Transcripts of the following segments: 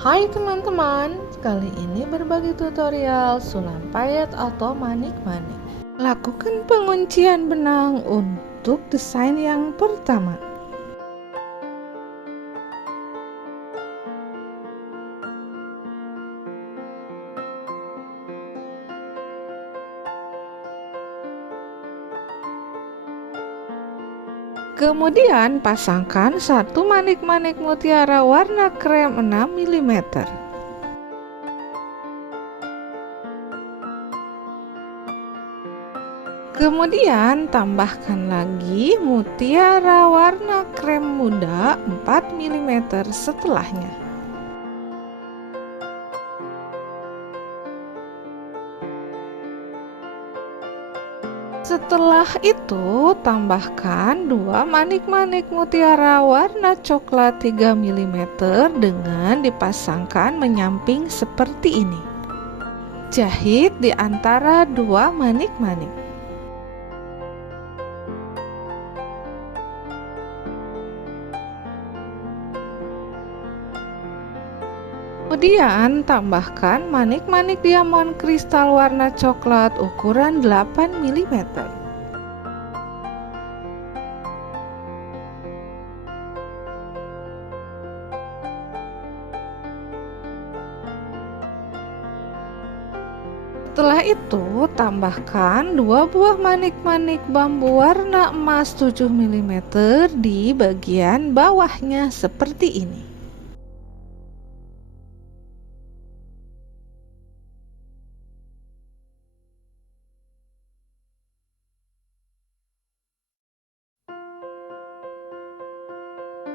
Hai teman-teman, kali ini berbagi tutorial sulam payet atau manik-manik. Lakukan penguncian benang untuk desain yang pertama. Kemudian pasangkan satu manik-manik mutiara warna krem 6 mm. Kemudian tambahkan lagi mutiara warna krem muda 4 mm setelahnya. Setelah itu tambahkan 2 manik-manik mutiara warna coklat 3 mm dengan dipasangkan menyamping seperti ini. Jahit di antara 2 manik-manik. Kemudian tambahkan manik-manik diamond kristal warna coklat ukuran 8 mm. Setelah itu tambahkan 2 buah manik-manik bambu warna emas 7 mm di bagian bawahnya seperti ini.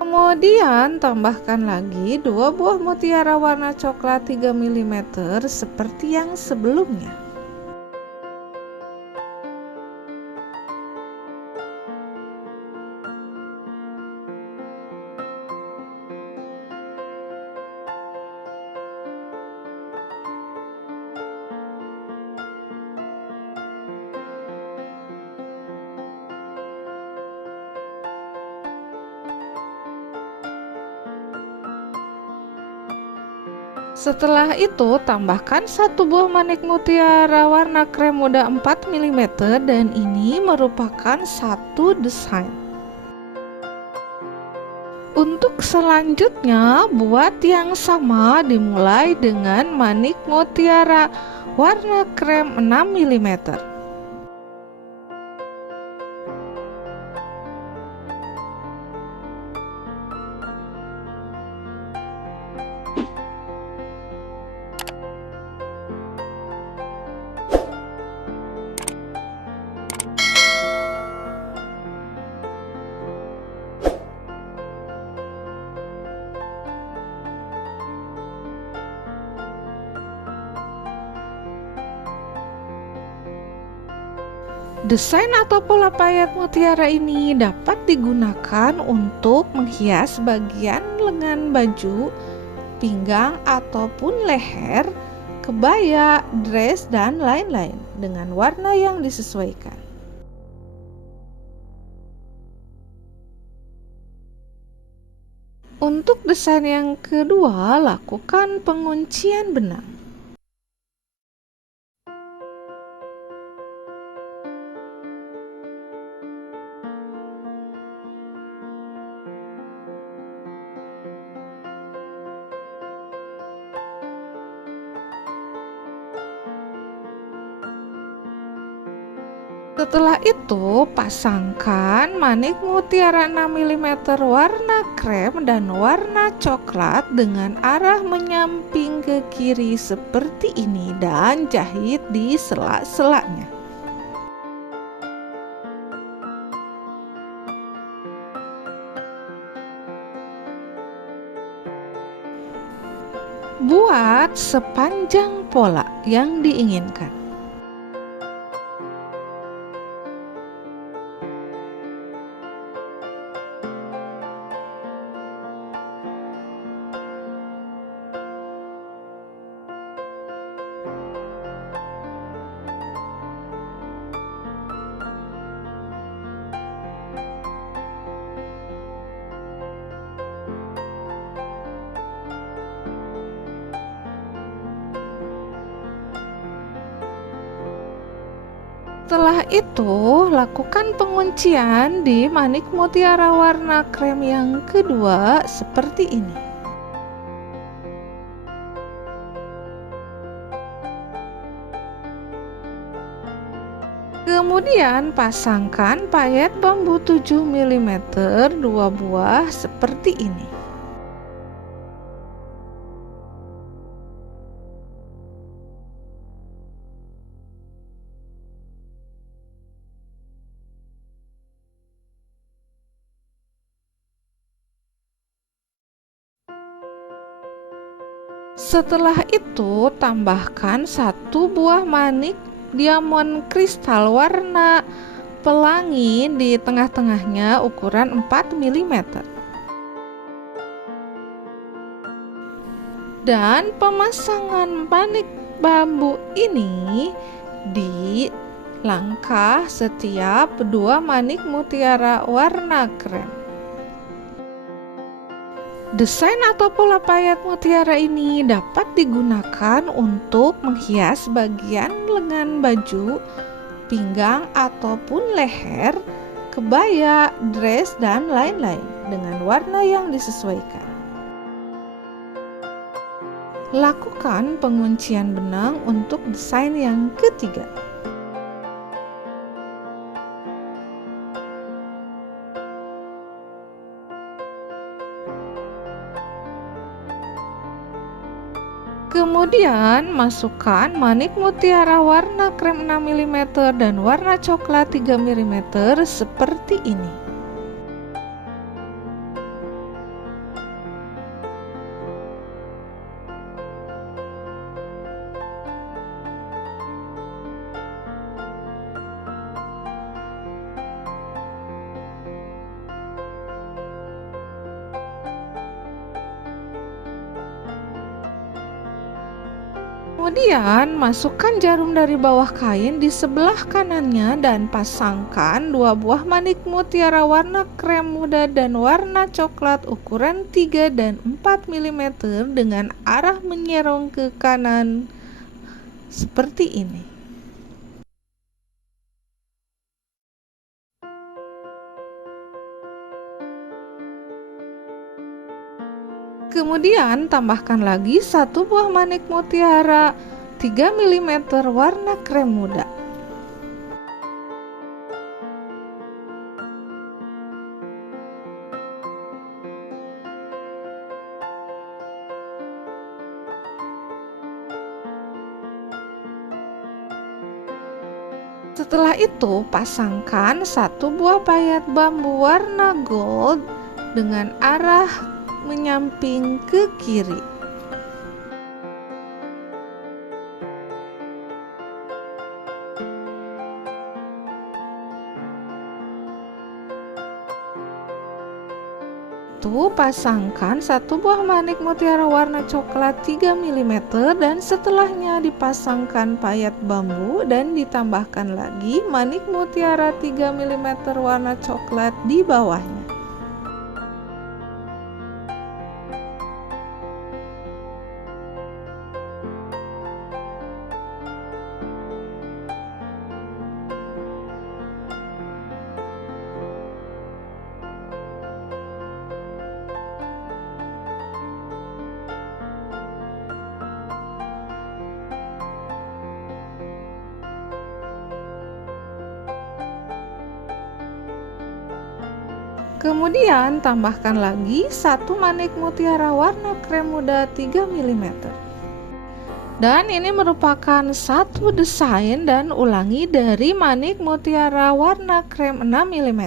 Kemudian tambahkan lagi 2 buah mutiara warna coklat 3 mm seperti yang sebelumnya. Setelah itu tambahkan 1 buah manik mutiara warna krem muda 4 mm dan ini merupakan satu desain. Untuk selanjutnya buat yang sama dimulai dengan manik mutiara warna krem 6 mm. Desain atau pola payet mutiara ini dapat digunakan untuk menghias bagian lengan baju, pinggang ataupun leher, kebaya, dress, dan lain-lain dengan warna yang disesuaikan. Untuk desain yang kedua, lakukan penguncian benang. Setelah itu, pasangkan manik mutiara 6 mm warna krem dan warna coklat dengan arah menyamping ke kiri seperti ini dan jahit di sela-selanya. Buat sepanjang pola yang diinginkan. Setelah itu, lakukan penguncian di manik mutiara warna krem yang kedua seperti ini. Kemudian pasangkan payet bambu 7 mm 2 buah seperti ini. Setelah itu, tambahkan 1 buah manik diamond kristal warna pelangi di tengah-tengahnya ukuran 4 mm. Dan pemasangan manik bambu ini di langkah setiap 2 manik mutiara warna krem. Desain atau pola payet mutiara ini dapat digunakan untuk menghias bagian lengan baju, pinggang ataupun leher, kebaya, dress, dan lain-lain dengan warna yang disesuaikan. Lakukan penguncian benang untuk desain yang ketiga. Kemudian masukkan manik mutiara warna krem 6 mm dan warna coklat 3 mm seperti ini. Kemudian masukkan jarum dari bawah kain di sebelah kanannya dan pasangkan 2 buah manik mutiara warna krem muda dan warna coklat ukuran 3 dan 4 mm dengan arah menyerong ke kanan seperti ini. Kemudian tambahkan lagi 1 buah manik mutiara 3 mm warna krem muda. Setelah itu, pasangkan 1 buah payet bambu warna gold dengan arah menyamping ke kiri. Pasangkan 1 buah manik mutiara warna coklat 3 mm dan setelahnya dipasangkan payet bambu dan ditambahkan lagi manik mutiara 3 mm warna coklat di bawahnya. Kemudian tambahkan lagi 1 manik mutiara warna krem muda 3 mm. Dan ini merupakan satu desain dan ulangi dari manik mutiara warna krem 6 mm.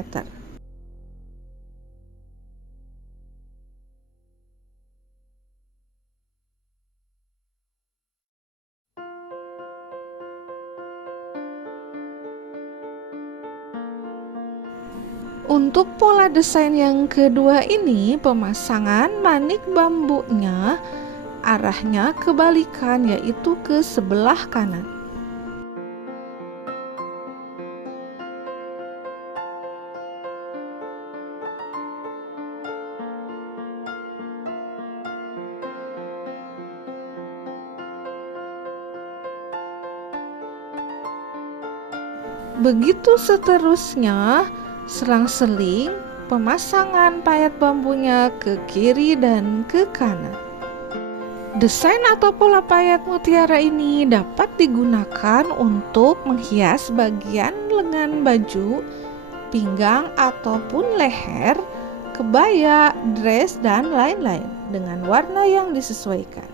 Untuk pola desain yang kedua ini, pemasangan manik bambunya arahnya kebalikan, yaitu ke sebelah kanan. Begitu seterusnya, selang-seling pemasangan payet bambunya ke kiri dan ke kanan. Desain atau pola payet mutiara ini dapat digunakan untuk menghias bagian lengan baju, pinggang ataupun leher, kebaya, dress, dan lain-lain dengan warna yang disesuaikan.